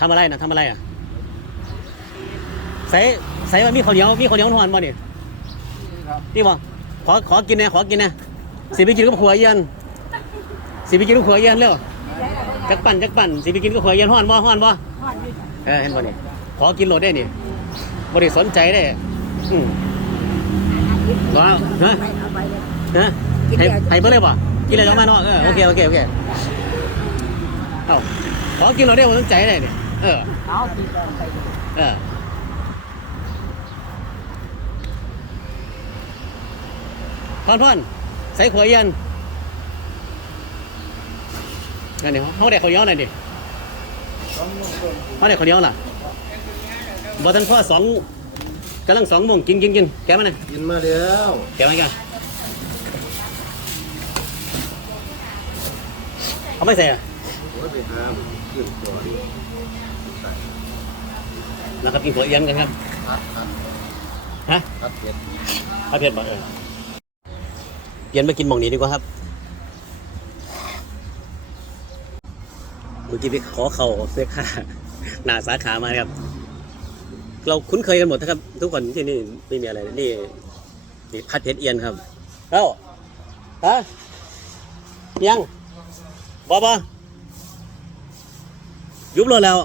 ทำอะไรนะทำอะไรอะใส่ใส่ว่ามีข้าวเหนียวมีข้าวเหนียวทอนบ่นี่ครับนี่บ่ขอขอกินนะขอกินนะสิไปกินกับขัวเย็นสิไปกินกับขัวเย็นเร็วจักปั่นจักปั่นสิไปกินกับขัวเย็นฮ้อนบ่ฮ้อนบ่เออเห็นบ่นี่ขอกินโหลดได้นี่บ่ได้สนใจได้อืมว้าวฮะเอาไปเลยฮะกินให้เดียวให้เบิ่งเลยบ่กินเลยออกมาเนาะเออโอเคโอเคโอเคเอ้าขอกินโหลดได้บ่สนใจได้นี่ เออ เอากินเอาไปเลยเออ พอนพอนใส่ขวดเย็นนั่นนี่เขาได้ข้าวเหนียวหน่อยดิต้องลงเบิ่งเขาได้ข้าวเหนียวล่ะบอทันพ่อสองกำลังสองโมงกินกินกินแกะมาหน่อยกินมาแล้วแกะมากันเอาไม่ใส่อะโอ้ยไปหามขึ้นก่อน นะครับกินขวดเย็นกันครับพัดพัดฮะพัดเผ็ดเอาเผ็ดบ่เออเย็นมากินหมองนี้ดีกว่าครับเมื่อกี้ไปขอเข่าเสื้อค่าหน้าสาขามาครับ เราคุ้นเคยกันหมดนะครับ ทุกคนที่นี่ไม่มีอะไรนี่นี่คัดเพชรเอียนครับเอ้าฮะยังบอบอยุบรถแล้ว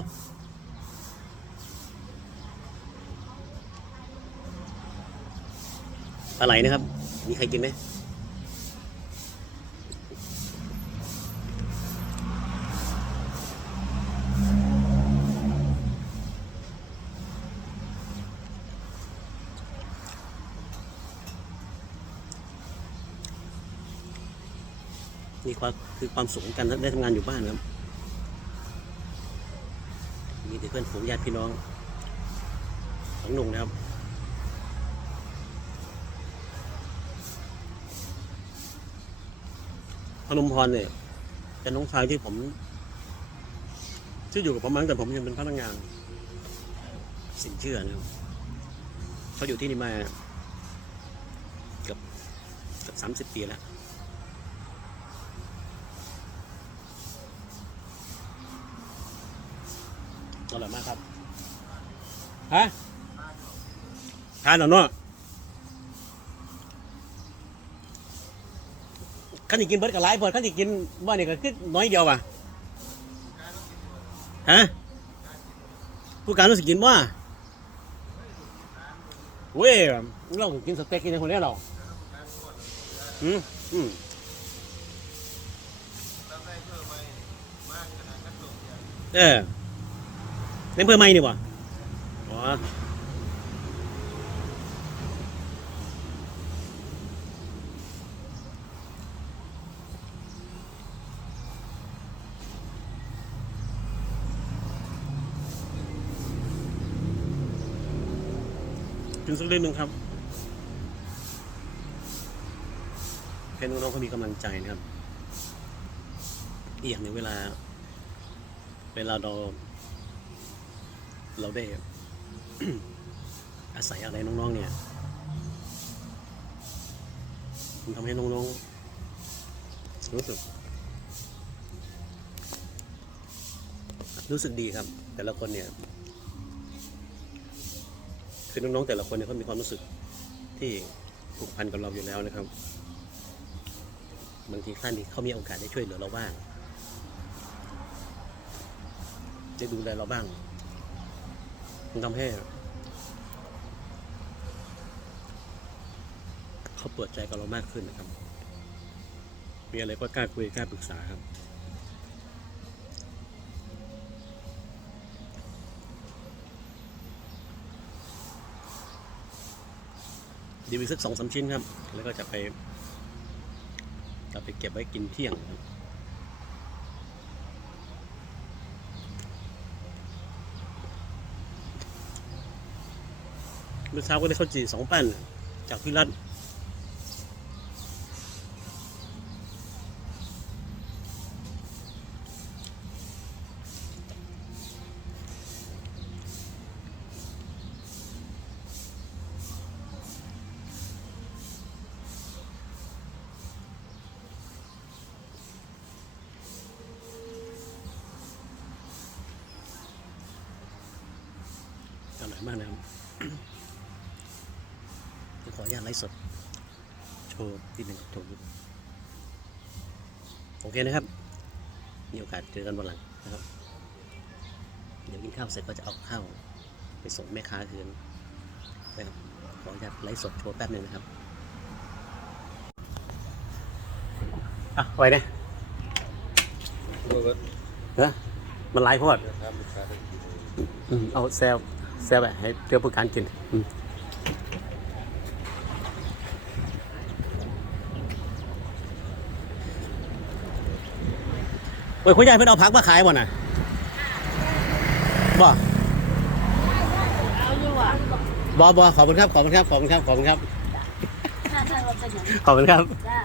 อะไรนะครับ มีใครกินไหมนี่ความคือความสุขของการได้ทำงานอยู่บ้านครับมีแต่เพื่อนฝูงญาติพี่น้องของหนุ่มนะครับ พนมพรเนี่ยเป็นน้องชายที่ผมที่อยู่กับผมมาตั้งแต่ผมยังเป็นพนักงาน สินเชื่อนะครับเขาอยู่ที่นี่มาเกือบเกือบสามสิบปีแล้วอร่อยมากครับฮะทานหรอเนาะ ขันสิกินเบิร์ดกับหลายเบิร์ดขันสิกินว่านี่ก็คือน้อยเดียวว่ะฮะผู้การรู้สึกกินว่าเว้ยเรากินสเต็กกินคนเดียวเราอืมอืมเออเล่นเพื่อไม่นี่วะอ๋อ กินสักเล่มหนึ่งครับให้น้องๆเขามีกำลังใจนะครับอีกอย่างหนึ่งเวลา เวลาเรา เราได้ อาศัยอะไรน้องๆ เนี่ยมันทำให้น้องๆ รู้สึก รู้สึกดีครับ แต่ละคนเนี่ย คือน้องๆแต่ละคนเนี่ยเขามีความรู้สึกที่ผูกพันกับเราอยู่แล้วนะครับ บางทีท่านที่เขามีโอกาสได้ช่วยเหลือเราบ้างจะดูแลเราบ้าง มันทำให้เขาเปิดใจกับเรามากขึ้นนะครับ มีอะไรก็กล้าคุยกล้าปรึกษาครับ ดีวิสักสองสามชิ้นครับ แล้วก็จะไป จะไปเก็บไว้กินเที่ยงครับเมื่อเช้าก็ได้ข้าวจี่สองปั้นจากพี่รัต มากนะครับจะขออนุญาตไลฟ์สด โชว์ที่หนึ่งโชว์นิดโอเคนะครับ มีโอกาสเจอกันวันหลังนะครับ เดี๋ยวกินข้าวเสร็จก็จะเอาข้าวไปส่งแม่ค้าคืนนะครับ ขออนุญาตไลฟ์สดโชว์แป๊บหนึ่งนะครับ อะไว้เนี่ยดูว่าเฮ้ยมันไลฟ์พอดครับลูกค้าได้กินอืมเอาแซว แซวแบบให้เพื่อผู้การกินอืมโอ้ยคุณยายเพิ่นเอาผักมาขายบ่น่ะบ่เอาอยู่อะบ่บ่ขอบคุณครับ ขอบคุณครับ ขอบคุณครับ ขอบคุณครับถ้าถ้าเราเป็นอย่างนี้ขอบคุณครับจ้า